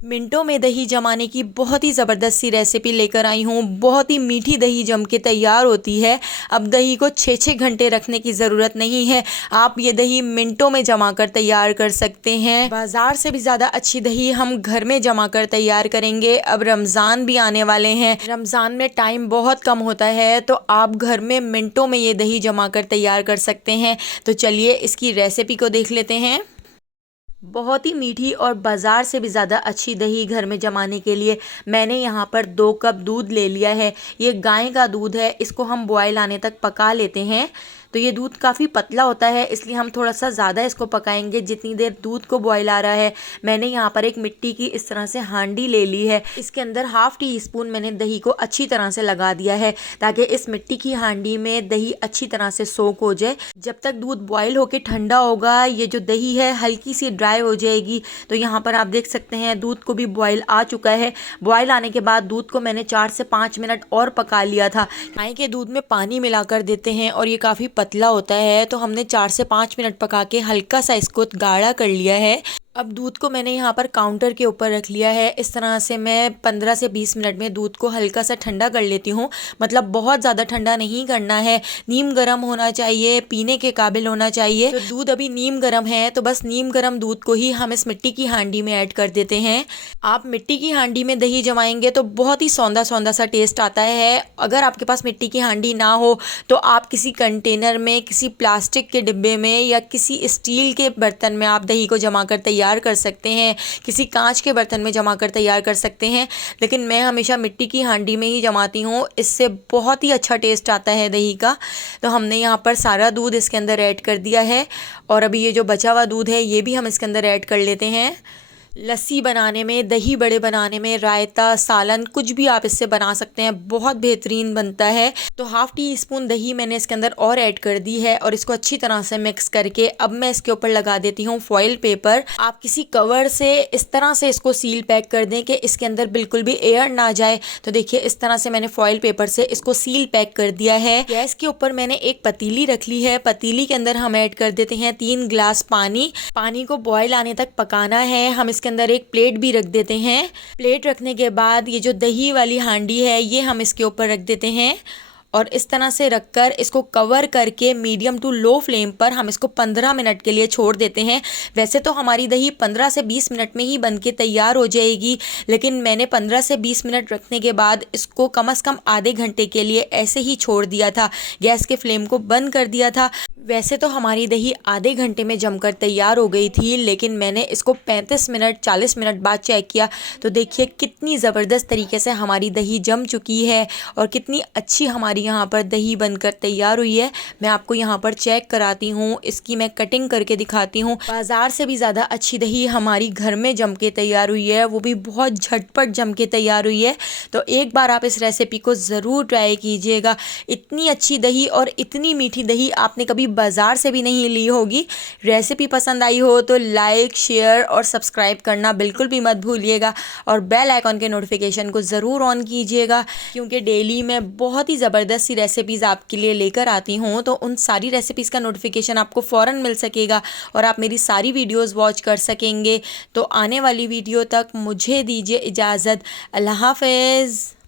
मिनटों में दही जमाने की बहुत ही ज़बरदस्त सी रेसिपी लेकर आई हूँ। बहुत ही मीठी दही जम के तैयार होती है। अब दही को 6-6 घंटे रखने की ज़रूरत नहीं है। आप ये दही मिनटों में जमा कर तैयार कर सकते हैं। बाज़ार से भी ज़्यादा अच्छी दही हम घर में जमा कर तैयार करेंगे। अब रमज़ान भी आने वाले हैं। रमज़ान में टाइम बहुत कम होता है, तो आप घर में मिनटों में ये दही जमा कर तैयार कर सकते हैं। तो चलिए इसकी रेसिपी को देख लेते हैं। बहुत ही मीठी और बाज़ार से भी ज़्यादा अच्छी दही घर में जमाने के लिए मैंने यहाँ पर 2 कप दूध ले लिया है। ये गाय का दूध है। इसको हम बॉयल आने तक पका लेते हैं। तो ये दूध काफ़ी पतला होता है, इसलिए हम थोड़ा सा ज़्यादा इसको पकाएंगे। जितनी देर दूध को बॉयल आ रहा है, मैंने यहाँ पर एक मिट्टी की इस तरह से हांडी ले ली है। इसके अंदर ½ टी स्पून मैंने दही को अच्छी तरह से लगा दिया है, ताकि इस मिट्टी की हांडी में दही अच्छी तरह से सोक हो जाए। जब तक दूध बॉयल होकर ठंडा होगा, ये जो दही है हल्की सी ड्राई हो जाएगी। तो यहाँ पर आप देख सकते हैं दूध को भी बॉयल आ चुका है। बॉयल आने के बाद दूध को मैंने 4 से 5 मिनट और पका लिया था। गाय के दूध में पानी मिलाकर देते हैं और ये काफ़ी पतला होता है, तो हमने 4 से 5 मिनट पका के हल्का सा इसको गाढ़ा कर लिया है। अब दूध को मैंने यहाँ पर काउंटर के ऊपर रख लिया है। इस तरह से मैं 15 से 20 मिनट में दूध को हल्का सा ठंडा कर लेती हूँ। मतलब बहुत ज़्यादा ठंडा नहीं करना है, नीम गर्म होना चाहिए, पीने के काबिल होना चाहिए। तो दूध अभी नीम गर्म है, तो बस नीम गर्म दूध को ही हम इस मिट्टी की हांडी में ऐड कर देते हैं। आप मिट्टी की हांडी में दही जमाएंगे तो बहुत ही सौंधा सौंधा सा टेस्ट आता है। अगर आपके पास मिट्टी की हांडी ना हो तो आप किसी कंटेनर में, किसी प्लास्टिक के डिब्बे में या किसी स्टील के बर्तन में आप दही को जमा कर तैयार कर सकते हैं। किसी कांच के बर्तन में जमा कर तैयार कर सकते हैं, लेकिन मैं हमेशा मिट्टी की हांडी में ही जमाती हूँ। इससे बहुत ही अच्छा टेस्ट आता है दही का। तो हमने यहाँ पर सारा दूध इसके अंदर ऐड कर दिया है और अभी ये जो बचा हुआ दूध है ये भी हम इसके अंदर ऐड कर लेते हैं। लस्सी बनाने में, दही बड़े बनाने में, रायता, सालन, कुछ भी आप इससे बना सकते हैं, बहुत बेहतरीन बनता है। तो ½ टी स्पून दही मैंने इसके अंदर और ऐड कर दी है और इसको अच्छी तरह से मिक्स करके अब मैं इसके ऊपर लगा देती हूँ फॉइल पेपर। आप किसी कवर से इस तरह से इसको सील पैक कर दें कि इसके अंदर बिल्कुल भी एयर ना जाए। तो देखिए इस तरह से मैंने फॉइल पेपर से इसको सील पैक कर दिया है। गैस के ऊपर मैंने एक पतीली रख ली है। पतीली के अंदर हम ऐड कर देते हैं 3 गिलास पानी। पानी को बॉयल आने तक पकाना है। हम इसके अंदर एक प्लेट भी रख देते हैं। प्लेट रखने के बाद ये जो दही वाली हांडी है ये हम इसके ऊपर रख देते हैं और इस तरह से रखकर इसको कवर करके मीडियम टू लो फ्लेम पर हम इसको 15 मिनट के लिए छोड़ देते हैं। वैसे तो हमारी दही 15 से 20 मिनट में ही बनके तैयार हो जाएगी, लेकिन मैंने 15 से 20 मिनट रखने के बाद इसको कम से कम आधे घंटे के लिए ऐसे ही छोड़ दिया था। गैस के फ्लेम को बंद कर दिया था। वैसे तो हमारी दही आधे घंटे में जमकर तैयार हो गई थी, लेकिन मैंने इसको 35 मिनट 40 मिनट बाद चेक किया तो देखिए कितनी ज़बरदस्त तरीके से हमारी दही जम चुकी है और कितनी अच्छी हमारी यहाँ पर दही बनकर तैयार हुई है। मैं आपको यहाँ पर चेक कराती हूँ, इसकी मैं कटिंग करके दिखाती हूँ। बाज़ार से भी ज़्यादा अच्छी दही हमारी घर में जम के तैयार हुई है, वो भी बहुत झटपट जम के तैयार हुई है। तो एक बार आप इस रेसिपी को ज़रूर ट्राई कीजिएगा। इतनी अच्छी दही और इतनी मीठी दही आपने कभी बाज़ार से भी नहीं ली होगी। रेसिपी पसंद आई हो तो लाइक, शेयर और सब्सक्राइब करना बिल्कुल भी मत भूलिएगा और बेल आइकॉन के नोटिफिकेशन को ज़रूर ऑन कीजिएगा, क्योंकि डेली मैं बहुत ही ज़बरदस्त सी रेसिपीज़ आपके लिए लेकर आती हूँ। तो उन सारी रेसिपीज़ का नोटिफिकेशन आपको फ़ौरन मिल सकेगा और आप मेरी सारी वीडियोज़ वॉच कर सकेंगे। तो आने वाली वीडियो तक मुझे दीजिए इजाज़त। अल्लाह हाफ़िज़।